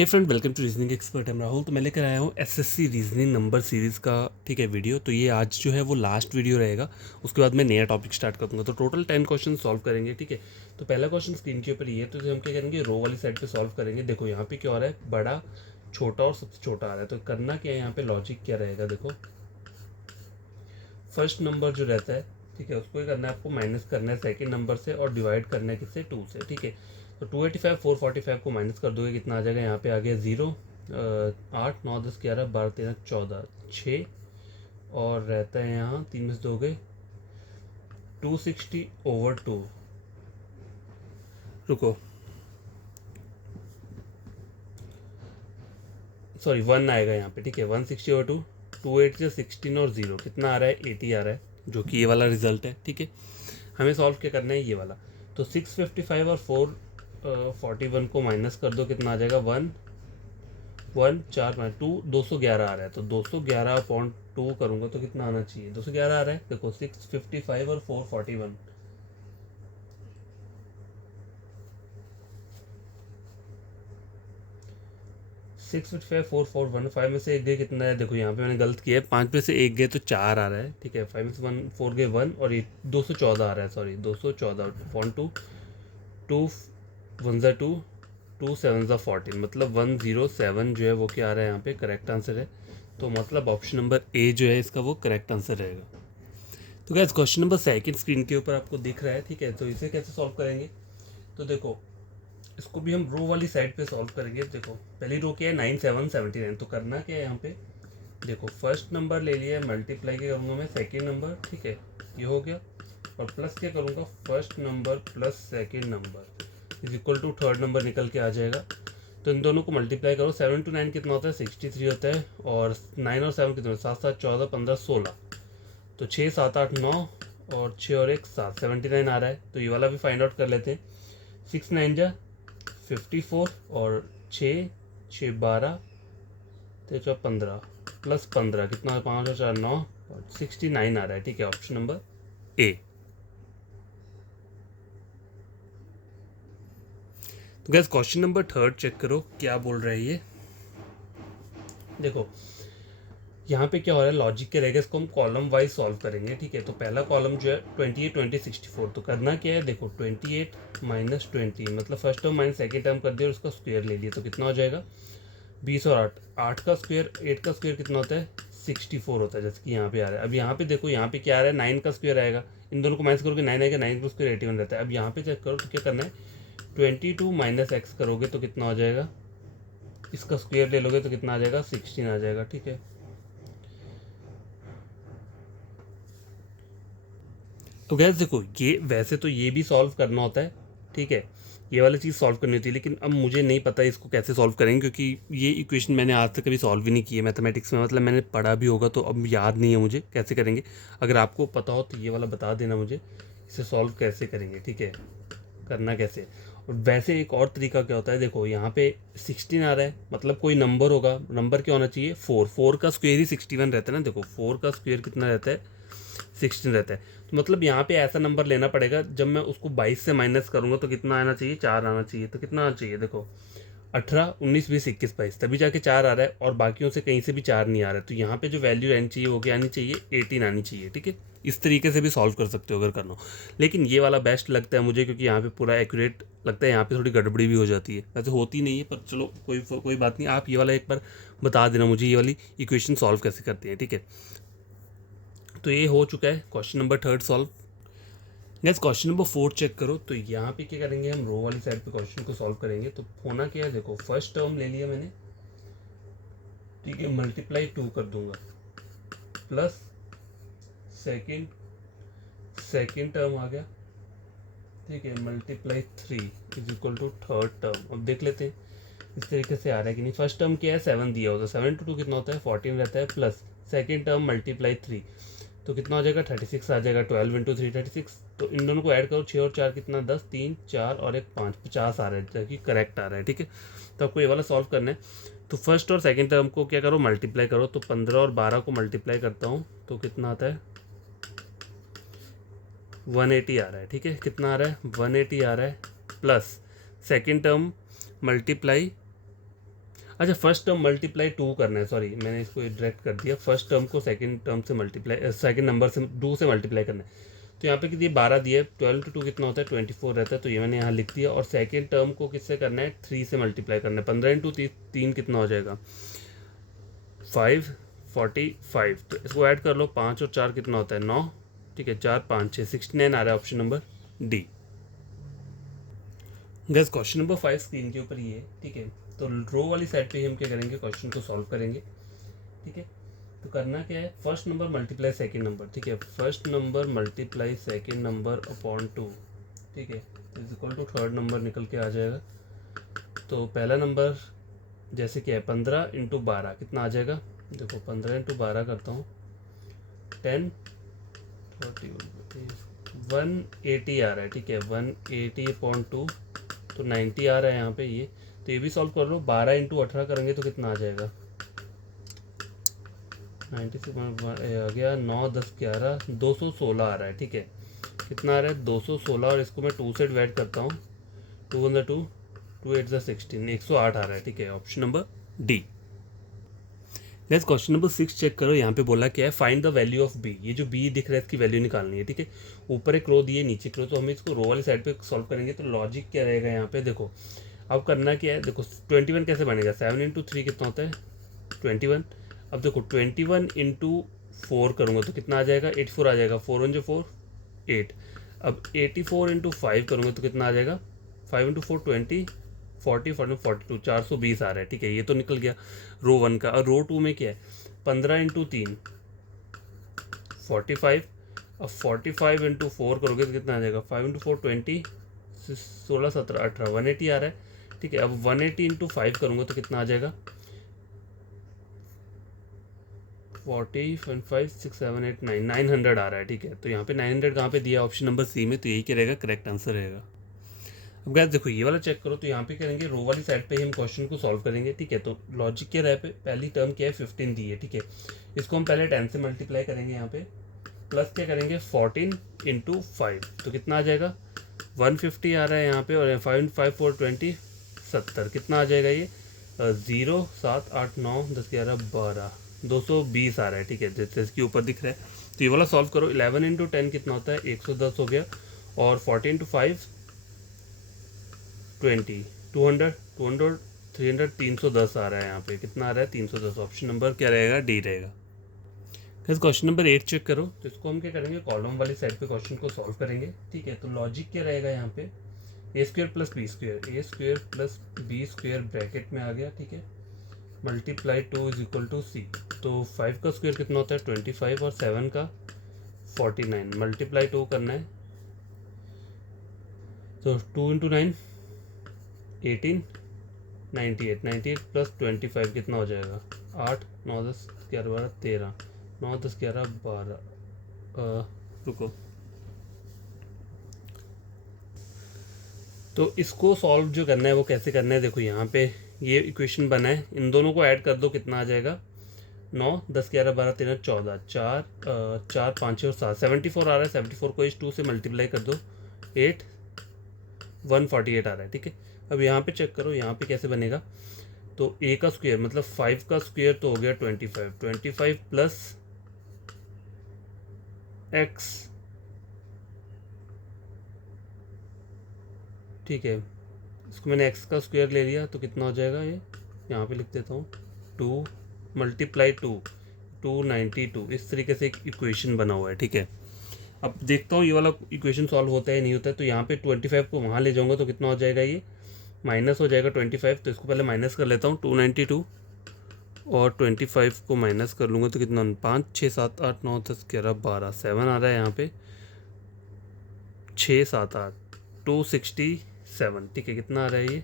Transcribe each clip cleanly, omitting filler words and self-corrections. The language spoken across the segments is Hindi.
Hey friend, welcome to reasoning expert. हम राहुल। तो मैं लेकर आया हूँ एसएससी रीजनिंग नंबर सीरीज़ का, ठीक है, वीडियो। तो ये आज जो है वो लास्ट वीडियो रहेगा। उसके बाद मैं नया टॉपिक स्टार्ट कर दूँगा। तो टोटल 10 क्वेश्चन सॉल्व करेंगे, ठीक है। तो पहला क्वेश्चन स्क्रीन के ऊपर ये है, तो हम क्या करेंगे, रो वाली साइड पे सॉल्व करेंगे। देखो यहाँ पे क्या हो रहा है, बड़ा, छोटा और सबसे छोटा आ रहा है। तो करना क्या है, यहाँ पे लॉजिक क्या रहेगा, देखो फर्स्ट नंबर जो रहता है, ठीक है, उसको ही करना है आपको, माइनस करना है सेकंड नंबर से और डिवाइड करना है किससे, 2 से, ठीक है। तो 285 445 को माइनस कर दोगे, कितना आ जाएगा, यहाँ पे आ गया 0, 8 9 10 11 12 13 14 6, और रहता है यहाँ 3 में से दोगे 260/2। रुको, सॉरी 1 आएगा यहाँ पे, ठीक है, 160/2, 2 8 से 16 और 0 कितना आ रहा है, 80 आ रहा है, जो कि ये वाला रिजल्ट है, ठीक है। हमें सॉल्व क्या करना है, ये वाला। तो 655 और 441 को माइनस कर दो, कितना आ जाएगा, 1 1 4 5 2 211 आ रहा है। तो 211/2 करूँगा तो कितना आना चाहिए, 211 आ रहा है। देखो 655 और 441, 655 441, 5 में से एक गए, कितना है, देखो यहाँ पे मैंने गलत किया है, 5 में से एक गए तो 4 आ रहा है, ठीक है। 5 में से 1 4 गए 1, और ये 214 आ रहा है, सॉरी 214 पॉइंट 2 2 1 ज़ा 2 2 7 ज़ा 14, मतलब 107 जो है वो क्या आ रहा है, यहाँ पे करेक्ट आंसर है। तो मतलब ऑप्शन नंबर ए जो है इसका वो करेक्ट आंसर रहेगा। तो guess question number second screen के ऊपर आपको दिख रहा है, ठीक है। तो इसे कैसे सॉल्व करेंगे, तो देखो इसको भी हम रो वाली साइड पे सॉल्व करेंगे। देखो पहली रो क्या है, 9 7 79। तो करना क्या है यहाँ पे, देखो फर्स्ट नंबर ले लिया है, मल्टीप्लाई क्या करूँगा मैं, सेकेंड नंबर, ठीक है, ये हो गया। और प्लस क्या करूँगा, first number plus second number is equal to third number निकल के आ जाएगा। तो इन दोनों को मल्टीप्लाई करो, 7 to 9 कितना होता है, 63 होता है। और 9 और 7 कितना, 7 7 14 15 16। तो 6 7 8 9, और 6 और 1 7, 79 आ रहा है। तो ये वाला भी फाइंड आउट कर लेते हैं। 6 9 जा 54, और 6 6 12 तो 15 प्लस 15 कितना है, 5 और 4 9, और 69 आ रहा है, ठीक है। Option number A. तो guess question number third check करो क्या बोल रहा है ये। देखो यहाँ पे क्या हो रहा है, लॉजिक के रहेगा, इसको हम कॉलम वाइज सॉल्व करेंगे, ठीक है। तो पहला कॉलम जो है 28 20 64। तो करना क्या है, देखो 28 माइनस 20, मतलब first term minus second term कर दिया और उसका स्क्वायर ले लिया। तो कितना हो जाएगा, 20 और 8, 8 का स्क्वायर 8 का स्क्वायर कितना होता है, 64 होता है, जैसे कि यहाँ पे आ रहा है। अब यहाँ पे देखो, यहाँ पे क्या आ रहा है, 9 का स्क्वायर आएगा, इन दोनों को माइनस करोगे 9 आएगा, 9 का स्क्वायर 81 रहता है। अब यहाँ पे चेक करो तो क्या करना है, 22 माइनस एक्स करोगे तो कितना हो जाएगा, इसका स्क्वायर ले लोगे तो कितना आ जाएगा, 16 आ जाएगा, ठीक है। तो गैस देखो, ये वैसे तो ये भी सॉल्व करना होता है, ठीक है, ये वाली चीज़ सॉल्व करनी होती है, लेकिन अब मुझे नहीं पता इसको कैसे सॉल्व करेंगे, क्योंकि ये इक्वेशन मैंने आज तक कभी सॉल्व भी नहीं की है मैथमेटिक्स में। मतलब मैंने पढ़ा भी होगा तो अब याद नहीं है मुझे कैसे करेंगे। अगर आपको पता हो तो ये वाला बता देना मुझे, इसे सॉल्व कैसे करेंगे, ठीक है, करना कैसे। और वैसे एक और तरीका क्या होता है, देखो यहाँ पे 16 आ रहा है, मतलब कोई नंबर होगा, नंबर क्या होना चाहिए, 4, 4 का स्क्वायर ही 61 रहता है ना। देखो 4 का स्क्वायर कितना रहता है, 16 रहता है। तो मतलब यहाँ पे ऐसा नंबर लेना पड़ेगा, जब मैं उसको 22 से माइनस करूँगा तो कितना आना चाहिए, 4 आना चाहिए। तो कितना आना चाहिए, देखो 18 19 20 21 22, तभी जाके 4 आ रहा है, और बाकियों से कहीं से भी 4 नहीं आ रहा है। तो यहाँ पे जो वैल्यू रहनी चाहिए वो क्या आनी चाहिए, 18 आनी चाहिए, ठीक है। इस तरीके से भी सॉल्व कर सकते हो अगर करना हो, लेकिन ये वाला बेस्ट लगता है मुझे, क्योंकि यहाँ पे पूरा एक्यूरेट लगता है। यहाँ पे थोड़ी गड़बड़ी भी हो जाती है, वैसे होती नहीं है, पर चलो कोई बात नहीं। आप ये वाला एक बार बता देना मुझे, ये वाली इक्वेशन सॉल्व कैसे करते हैं, ठीक है। तो ये हो चुका है question number third solve. Next question number 4 check करो। तो यहाँ पे क्या करेंगे, हम रो वाली साइड पे क्वेश्चन को सॉल्व करेंगे। तो होना क्या है, देखो फर्स्ट टर्म ले लिया मैंने, ठीक है, मल्टीप्लाई 2 कर दूंगा, प्लस सेकेंड सेकेंड टर्म आ गया, ठीक है, multiply 3 is equal to third term. अब देख लेते हैं इस तरीके से आ रहा है कि नहीं। फर्स्ट टर्म क्या है, 7 दिया होता है, 7 to 2 कितना होता है, 14 रहता है, प्लस सेकेंड टर्म मल्टीप्लाई 3, तो कितना हो जाएगा, 36 आ जाएगा, 12 इंटू 3 36। तो इन दोनों को ऐड करो, 6 और 4 कितना, 10, 3 4 और 1 5, 50 आ रहा है, जो कि करेक्ट आ रहा है, ठीक है। तो आपको ये वाला सॉल्व करना है। तो फर्स्ट और सेकंड टर्म को क्या करो, मल्टीप्लाई करो। तो 15 और 12 को मल्टीप्लाई करता हूँ तो कितना आता है, 180 आ रहा है, ठीक है। कितना आ रहा है, 180 आ रहा है, प्लस सेकेंड टर्म मल्टीप्लाई अच्छा फर्स्ट टर्म मल्टीप्लाई 2 करना है, सॉरी मैंने इसको डायरेक्ट कर दिया, फर्स्ट टर्म को सेकंड टर्म से मल्टीप्लाई, सेकंड नंबर से 2 से मल्टीप्लाई करना है। तो यहाँ पे कितनी 12 दिया है, 12 to 2 कितना होता है 24 रहता है, तो ये मैंने यहाँ लिख दिया। और सेकंड टर्म को किससे करना है 3 से मल्टीप्लाई करना है, 15 इंटू 3 कितना हो जाएगा 545। तो इसको ऐड कर लो, 5 और 4 कितना होता है 9, ठीक है 4 5 6 69 आ रहा है option number D. Gas question number 5 screen के ऊपर ये है, ठीक है। तो रो वाली साइड पे हम क्या करेंगे, क्वेश्चन को सॉल्व करेंगे, ठीक है। तो करना क्या है, first number multiply second number, ठीक है, first number multiply second number upon 2, ठीक है, is equal to third number निकल के आ जाएगा। तो पहला नंबर जैसे क्या है 15 इंटू 12 कितना आ जाएगा, देखो 15 इंटू 12 करता हूँ 10 40 180 आ रहा है, ठीक है 180 अपॉन 2 तो 90 आ रहा है यहाँ पे ये। तो ये भी सॉल्व कर लो, 12 इंटू 18 करेंगे तो कितना आ जाएगा 90 से आ गया 9 10 11 216 आ रहा है, ठीक है कितना आ रहा है 216। और इसको मैं 2 से डिवाइड करता हूँ, 2 1 2 2 8 16 108 आ रहा है, ठीक है option number D. Next question number 6 check करो, यहाँ पे बोला क्या है find the value of B. ये जो बी दिख रहा है इसकी वैल्यू निकालनी है, ठीक है। ऊपर एक रो दी है नीचे एक रो, तो हम इसको रो वाली साइड पे सॉल्व करेंगे। तो लॉजिक क्या रहेगा यहाँ पे, देखो अब करना क्या है, देखो 21 कैसे बनेगा, 7 इंटू 3 कितना होता है 21। अब देखो 21 इंटू 4 करूँगा तो कितना आ जाएगा 84 आ जाएगा, 4 1 जो 4 8। अब 84 इंटू 5 करूँगा तो कितना आ जाएगा 5 इंटू 4 20 40 42 420 आ रहा है, ठीक है ये तो निकल गया रो 1 का। और रो 2 में क्या है 15 इंटू 3 45। अब 45 इंटू 4 करोगे तो कितना आ जाएगा 5 इंटू 4 20 16 17 18 180 आ रहा है, ठीक है। अब 180 इंटू 5 करूँगा तो कितना आ जाएगा 40 5 6 7 8 9 900 आ रहा है, ठीक है। तो यहाँ पे 900 कहाँ पे दिया ऑप्शन नंबर सी में, तो यही क्या रहेगा करेक्ट आंसर रहेगा। अब गाइस देखो ये वाला चेक करो, तो यहाँ पे करेंगे रो वाली साइड पे हम क्वेश्चन को सॉल्व करेंगे, ठीक है। तो लॉजिक क्या रहे पे पहली टर्म क्या है 15 दी है, ठीक है। इसको हम पहले 10 से मल्टीप्लाई करेंगे यहाँ पे, प्लस क्या करेंगे 14 इंटू 5 तो कितना आ जाएगा 150 आ रहा है यहाँ पे। और 5 5 4 20 70 कितना आ जाएगा ये 0 7 8 9 10 11 12 220 आ रहा है, ठीक है जैसे इसके ऊपर दिख रहा है। तो ये वाला सॉल्व करो, 11 इंटू 10 कितना होता है 110 हो गया। और 14 इंटू 5 20 200 200 300 310 आ रहा है यहाँ पे, कितना आ रहा है 310। ऑप्शन नंबर क्या रहेगा डी रहेगा। क्वेश्चन नंबर 8 चेक करो, तो इसको हम क्या करेंगे कॉलम वाली साइड पे क्वेश्चन को सॉल्व करेंगे, ठीक है। तो लॉजिक क्या रहेगा यहाँ पे A square plus B square bracket में आ गया, ठीक है, multiply 2 is equal to C. तो 5 का स्क्वेयर कितना होता है 25 और 7 का 49 मल्टीप्लाई 2 करना है। तो 2 इंटू 9 18 98 प्लस 25 कितना हो जाएगा 8 9 10 11 12 13 9 10 11 12 रुको। तो इसको सॉल्व जो करना है वो कैसे करना है, देखो यहाँ पे ये इक्वेशन बना है, इन दोनों को ऐड कर दो कितना आ जाएगा 9 10 11 12 13 14 4 5 और 7 74 आ रहा है। 74 को इस 2 से मल्टीप्लाई कर दो 8 148 आ रहा है, ठीक है। अब यहाँ पे चेक करो यहाँ पे कैसे बनेगा, तो ए का स्क्वायर मतलब 5 का स्क्वायर तो हो गया 25 प्लस एक्स, ठीक है। इसको मैंने एक्स का स्क्वायर ले लिया तो कितना हो जाएगा ये यहाँ पे लिख देता हूँ 2 मल्टीप्लाई 292 इस तरीके से एक इक्वेशन बना हुआ है, ठीक है। अब देखता हूँ ये वाला इक्वेशन सॉल्व होता है नहीं होता है। तो यहाँ पे 25 को वहाँ ले जाऊँगा तो कितना हो जाएगा ये माइनस हो जाएगा 25। तो इसको पहले माइनस कर लेता हूँ 292 और 25 को माइनस कर लूँगा तो कितना 5 6 7 8 9 10 11 12 7 आ रहा है यहाँ पे 6 7 8 267, ठीक है कितना आ रहा है ये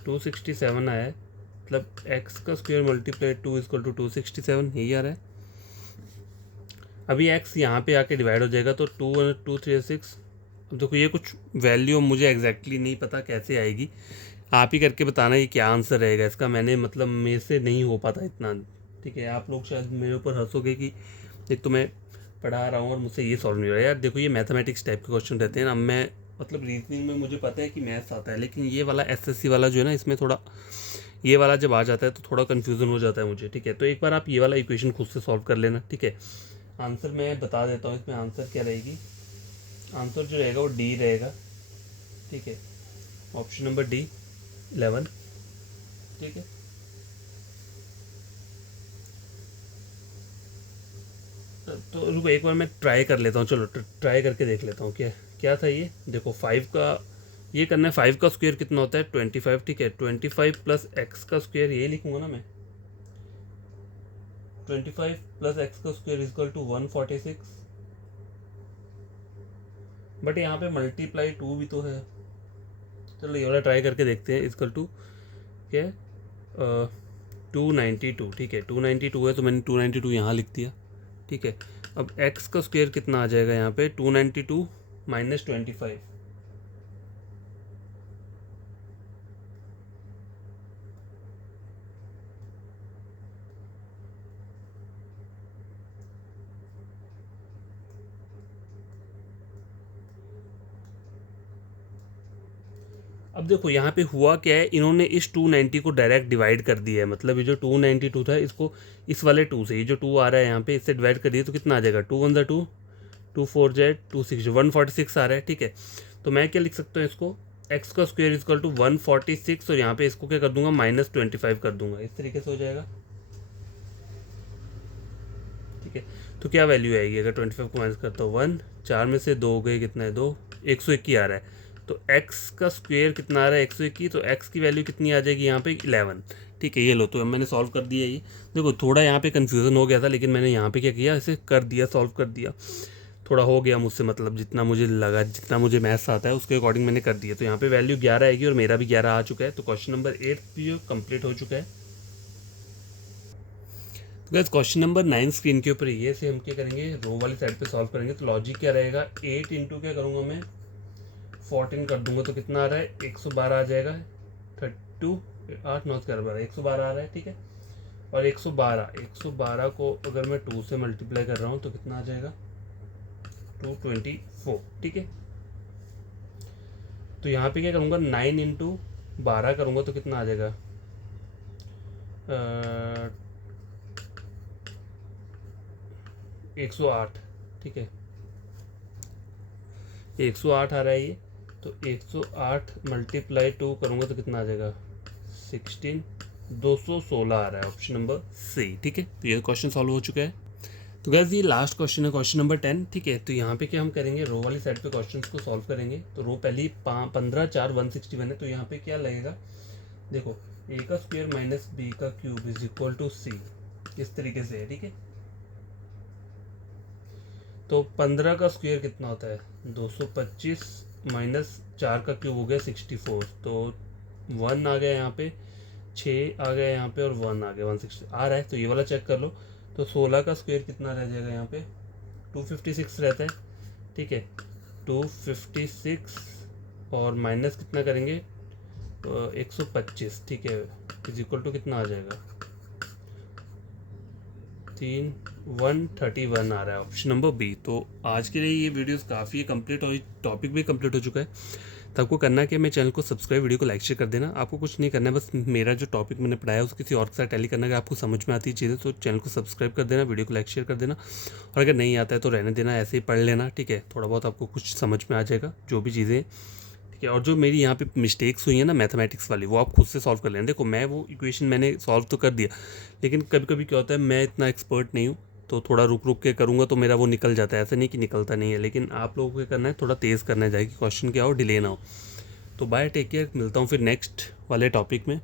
267 आया है। मतलब एक्स का स्क्वायर मल्टीप्लाई 2 इक्वल टू 267 यही आ रहा है। अभी एक्स यहाँ पे आके डिवाइड हो जाएगा तो 2 2 3 6। अब देखो ये कुछ वैल्यू मुझे एग्जैक्टली नहीं पता कैसे आएगी, आप ही करके बताना ये क्या आंसर रहेगा इसका। मैंने मतलब मेरे से नहीं हो पाता इतना, ठीक है। आप लोग शायद मेरे ऊपर हंसोगे कि एक तो मैं पढ़ा रहा हूँ और मुझसे ये सॉल्व नहीं हो रहा है। यार देखो ये मैथमेटिक्स टाइप के क्वेश्चन रहते हैं ना, मैं मतलब रीजनिंग में मुझे पता है कि मैथ्स आता है, लेकिन ये वाला एसएससी वाला जो है ना इसमें थोड़ा ये वाला जब आ जाता है तो थोड़ा कन्फ्यूज़न हो जाता है मुझे, ठीक है। तो एक बार आप ये वाला इक्वेशन खुद से सॉल्व कर लेना, ठीक है। आंसर मैं बता देता हूँ, इसमें आंसर क्या रहेगी। आंसर जो रहेगा वो डी रहेगा, ठीक है। ऑप्शन नंबर डी 11, ठीक है। तो रुको एक बार मैं ट्राई कर लेता हूँ, चलो ट्राई करके देख लेता हूँ क्या क्या था ये। देखो 5 का ये करना है, 5 का स्क्वायर कितना होता है 25, ठीक है। 25 प्लस एक्स का स्क्वायर यही लिखूंगा ना मैं, 25 प्लस एक्स का स्क्वायर इजकल टू 146, बट यहाँ पे मल्टीप्लाई 2 भी तो है। चलो ये वाला ट्राई करके देखते हैं। इजकल टू क्या है 292, ठीक है। 292 है तो मैंने 292 यहाँ लिख दिया, ठीक है। अब x का स्क्वायर कितना आ जाएगा यहाँ पे 292 माइनस 25, अब देखो यहाँ पे हुआ क्या है, इन्होंने इस 290 को डायरेक्ट डिवाइड कर दिया है। मतलब ये जो 292 था इसको इस वाले 2 से, ये जो 2 आ रहा है यहाँ पे इससे डिवाइड कर दिया तो कितना आ जाएगा 2 1 2, 2 4 2 6 146 आ रहा है, ठीक है। तो मैं क्या लिख सकता हूँ इसको, एक्स का स्क्वायर इजकल टू 146 और यहाँ पे इसको क्या कर दूंगा -25 कर दूंगा, इस तरीके से हो जाएगा, ठीक है। तो क्या वैल्यू आएगी अगर 25 को माइनस करता हूँ 1, 4 में से 2 हो गए, कितना है 2, 121 आ रहा है। तो x का स्क्वायर कितना आ रहा है 121, तो x की वैल्यू कितनी आ जाएगी यहाँ पे 11, ठीक है। ये लो, तो अब मैंने सॉल्व कर दिया ये। देखो थोड़ा यहाँ पे कन्फ्यूज़न हो गया था, लेकिन मैंने यहाँ पे क्या किया, इसे कर दिया, सॉल्व कर दिया। थोड़ा हो गया मुझसे, मतलब जितना मुझे लगा, जितना मुझे मैथ्स आता है उसके अकॉर्डिंग मैंने कर दिया। तो यहाँ पे वैल्यू 11 आएगी और मेरा भी 11 आ चुका है। तो क्वेश्चन नंबर 8 भी कंप्लीट हो चुका है। तो गाइस क्वेश्चन नंबर 9 स्क्रीन के ऊपर ये से हम क्या करेंगे, रो वाली साइड पे सॉल्व करेंगे। तो लॉजिक क्या रहेगा, 8 इंटू क्या करूँगा मैं 14 कर दूंगा तो कितना आ रहा है 112 आ जाएगा। 32 8 9 12 112 आ रहा है, ठीक है। और 112 को अगर मैं 2 से मल्टीप्लाई कर रहा हूँ तो कितना आ जाएगा 224, ठीक है। तो यहाँ पे क्या करूँगा 9 इंटू 12 करूँगा तो कितना आ जाएगा 108, ठीक है। 108 आ रहा है ये, तो 108 मल्टीप्लाई 2 करूँगा तो कितना आ जाएगा 16, 216 आ रहा है, ऑप्शन नंबर सी, ठीक है। तो ये क्वेश्चन सॉल्व हो चुका है। तो गैस ये लास्ट क्वेश्चन है, क्वेश्चन नंबर 10, ठीक है। तो यहाँ पे क्या हम करेंगे, रो वाली साइड पे क्वेश्चंस को सॉल्व करेंगे। तो रो पहली 15 4 161 है, तो यहाँ पे क्या लगेगा, देखो ए का स्क्वायर माइनस बी का क्यूब इज इक्वल टू सी, इस तरीके से है, ठीक है। तो 15 का स्क्वायर कितना होता है 225 माइनस 4 का क्यूब हो गया 64, तो 1 आ गया यहाँ पे, 6 आ गया यहाँ पे और 1 आ गया 160 आ रहा है। तो ये वाला चेक कर लो। तो 16 का स्क्वायर कितना रह जाएगा यहाँ पे 256 रहता है, ठीक है। 256 और माइनस कितना करेंगे 125, ठीक है, इज इक्वल टू कितना आ जाएगा 131 आ रहा है, ऑप्शन नंबर बी। तो आज के लिए ये वीडियोस काफ़ी कंप्लीट और टॉपिक भी कंप्लीट हो चुका है। तो आपको करना क्या, मेरे चैनल को सब्सक्राइब, वीडियो को लाइक शेयर कर देना। आपको कुछ नहीं करना है, बस मेरा जो टॉपिक मैंने पढ़ाया है उसको किसी और के साथ टैली करना है। आपको समझ में आती है चीज़ें तो चैनल को सब्सक्राइब कर देना, वीडियो को लाइक शेयर कर देना। और अगर नहीं आता है तो रहने देना, ऐसे ही पढ़ लेना, ठीक है। थोड़ा बहुत आपको कुछ समझ में आ जाएगा जो भी चीज़ें, ठीक है। और जो मेरी यहाँ पे मिस्टेक्स हुई हैं ना मैथमेटिक्स वाली, वो आप खुद से सॉल्व कर लेना। देखो मैं वो इक्वेशन मैंने सॉल्व तो कर दिया, लेकिन कभी कभी क्या होता है मैं इतना एक्सपर्ट नहीं हूँ, तो थोड़ा रुक रुक के करूँगा तो मेरा वो निकल जाता है। ऐसा नहीं कि निकलता नहीं है, लेकिन आप लोगों को क्या करना है, थोड़ा तेज़ करना है, जाए कि क्वेश्चन क्या हो, डिले ना हो। तो बाय, टेक केयर, मिलता हूँ फिर नेक्स्ट वाले टॉपिक में।